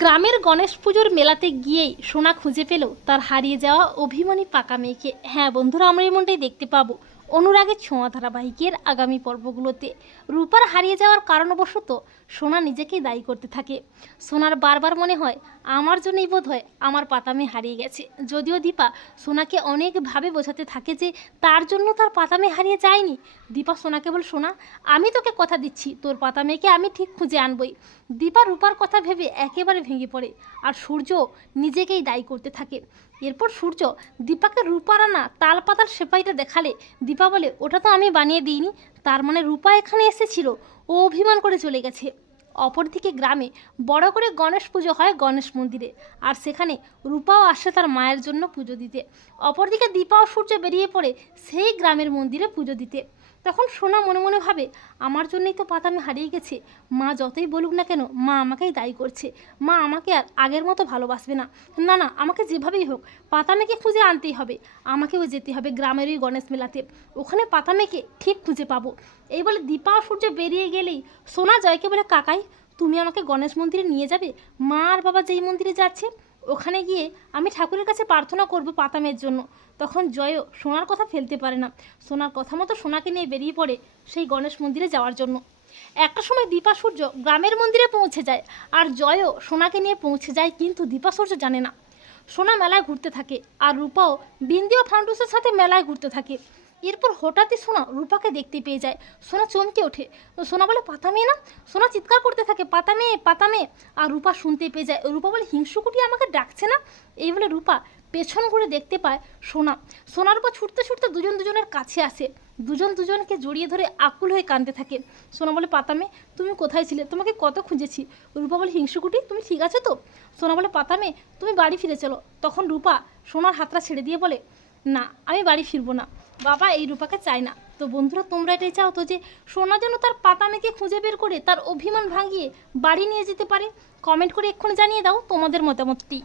গ্রামের গণেশ পুজোর মেলাতে গিয়েই সোনা খুঁজে পেল তার হারিয়ে যাওয়া অভিমানী পাকা মেয়েকে। হ্যাঁ বন্ধুরা, আমরা এমনটাই দেখতে পাবো অনুরাগের ছোঁয়া ধারাবাহিকের আগামী পর্বগুলোতে। রূপার হারিয়ে যাওয়ার কারণবশত সোনা নিজেকেই দায়ী করতে থাকে। সোনার বারবার মনে হয় আমার জন্যই বোধ হয় আমার পাতামে হারিয়ে গেছে। যদিও দীপা সোনাকে অনেকভাবে বোঝাতে থাকে যে তার জন্য তার পাতামে হারিয়ে যায়নি। দীপা সোনাকে বল সোনা, আমি তোকে কথা দিচ্ছি, তোর পাতামেকে আমি ঠিক খুঁজে আনবই। দীপা রূপার কথা ভেবে একেবারে ভেঙে পড়ে আর সূর্য নিজেকেই দায়ী করতে থাকে। এরপর সূর্য দীপাকে রূপার আনা তাল পাতার সেপাইটা দেখালে দীপা বলে, ওটা তো আমি বানিয়ে দিইনি। তার মানে রূপা এখানে এসেছিল। ও অভিমান করে চলে গেছে। অপরদিকে গ্রামে বড় করে গণেশ পুজো হয় গণেশ মন্দিরে। আর সেখানে রূপাও আসে তার মায়ের জন্য পুজো দিতে। অপরদিকে দীপা ও সূর্য বেরিয়ে পড়ে সেই গ্রামের মন্দিরে পুজো দিতে। তখন সোনা মনে মনে ভাবে, আমার জন্যই তো পাতামে হারিয়ে গেছে। মা যতই বলুক না কেন, মা আমাকেই দায়ী করছে। মা আমাকে আর আগের মতো ভালোবাসবে না। না না, আমাকে যেভাবেই হোক পাতা পাতামেকে খুঁজে আনতেই হবে। আমাকেও যেতে হবে গ্রামের ওই গণেশ মেলাতে। ওখানে পাতা পাতামেকে ঠিক খুঁজে পাবো। এই বলে দীপা সূর্য বেরিয়ে গেলেই সোনা জয়কে বলে, কাকাই, তুমি আমাকে গণেশ মন্দিরে নিয়ে যাবে? মা আর বাবা যেই মন্দিরে যাচ্ছে ওখানে গিয়ে আমি ঠাকুরের কাছে প্রার্থনা করব পাতামের জন্য। তখন জয়ও সোনার কথা ফেলতে পারে না। সোনার কথা মতো সোনাকে নিয়ে বেরিয়ে পড়ে সেই গণেশ মন্দিরে যাওয়ার জন্য। একটা সময় দীপা সূর্য গ্রামের মন্দিরে পৌঁছে যায় আর জয়ও সোনাকে নিয়ে পৌঁছে যায় কিন্তু দীপা সূর্য জানে না। সোনা মেলায় ঘুরতে থাকে আর রূপাও বিন্দিও ফান্ডুসের সাথে মেলায় ঘুরতে থাকে। এরপর হঠাৎই সোনা রূপাকে দেখতে পেয়ে যায়। সোনা চমকে ওঠে। সোনা বলে, পাতা মেয়ে না? সোনা চিৎকার করতে থাকে, পাতা মেয়ে পাতা মেয়ে। আর রূপা শুনতে পেয়ে যায়। রূপা বলে, হিংসুকুটি আমাকে ডাকছে না? এই বলে রূপা পেছন ঘুরে দেখতে পায় সোনা। সোনার উপর ছুটতে ছুটতে দুজন দুজনের কাছে আসে। দুজন দুজনকে জড়িয়ে ধরে আকুল হয়ে কাঁদতে থাকে। সোনা বলে পাতামে তুমি কোথায় ছিলে? তোমাকে কত খুঁজেছি? রূপা বলে, হিংসুকুটি, তুমি ঠিক আছো তো? সোনা বলে পাতামে তুমি বাড়ি ফিরে চলো। তখন রূপা সোনার হাতটা ছেড়ে দিয়ে বলে না, আমি বাড়ি ফিরবো না। বাবা এই রূপাকে চায় না। তো বন্ধুরা, তোমরা এটাই চাও তো যে সোনা যেন তার পাতা মেয়েকে খুঁজে বের করে তার অভিমান ভাঙিয়ে বাড়ি নিয়ে যেতে পারে? কমেন্ট করে এক্ষুনি জানিয়ে দাও তোমাদের মতামতটি।